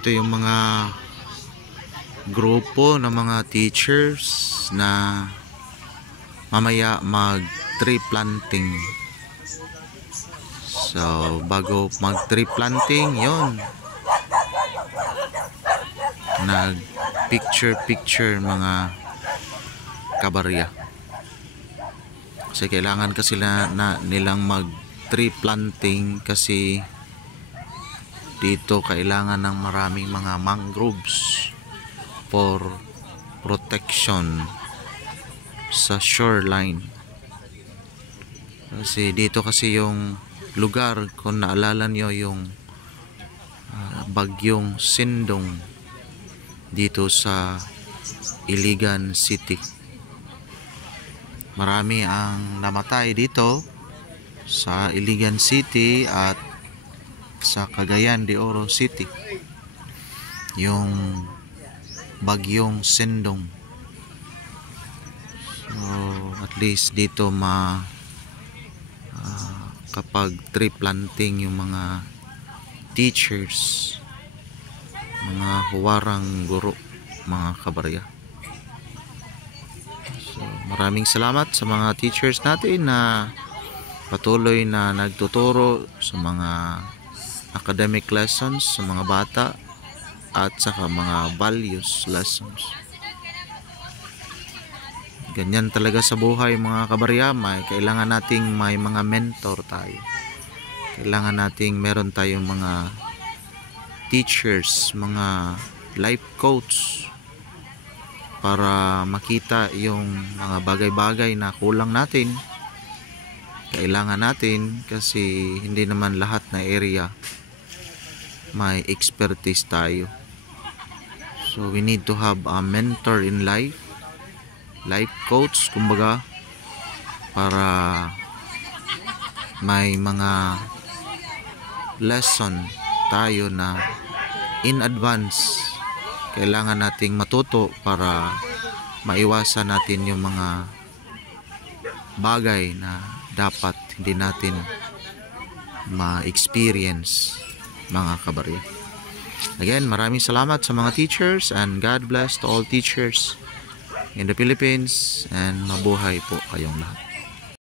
Ito yung mga grupo ng mga teachers na mamaya mag tree planting. So bago mag tree planting, yon nag picture mga kabarya, kasi kailangan kasi nilang mag tree planting kasi dito kailangan ng maraming mga mangroves for protection sa shoreline. Kasi dito kasi yung lugar, kung naalala nyo yung bagyong Sindong dito sa Iligan City, marami ang namatay dito sa Iligan City at sa Cagayan de Oro City, yung bagyong Sindong. So at least dito kapag tree planting yung mga teachers, mga huwarang guro, mga kabarya. So maraming salamat sa mga teachers natin na patuloy na nagtuturo sa mga academic lessons sa mga bata at saka mga values lessons. Ganyan talaga sa buhay mga kabarya, kailangan nating may mga mentor tayo. Kailangan nating meron tayong mga teachers, mga life coach para makita yung mga bagay-bagay na kulang natin, kailangan natin, kasi hindi naman lahat na area may expertise tayo. So we need to have a mentor in life coach kumbaga, para may mga lesson tayo na in advance kailangan nating matuto para maiwasan natin yung mga bagay na dapat hindi natin ma-experience mga kabarya. Again, maraming salamat sa mga teachers, and God bless to all teachers in the Philippines, and mabuhay po kayong lahat.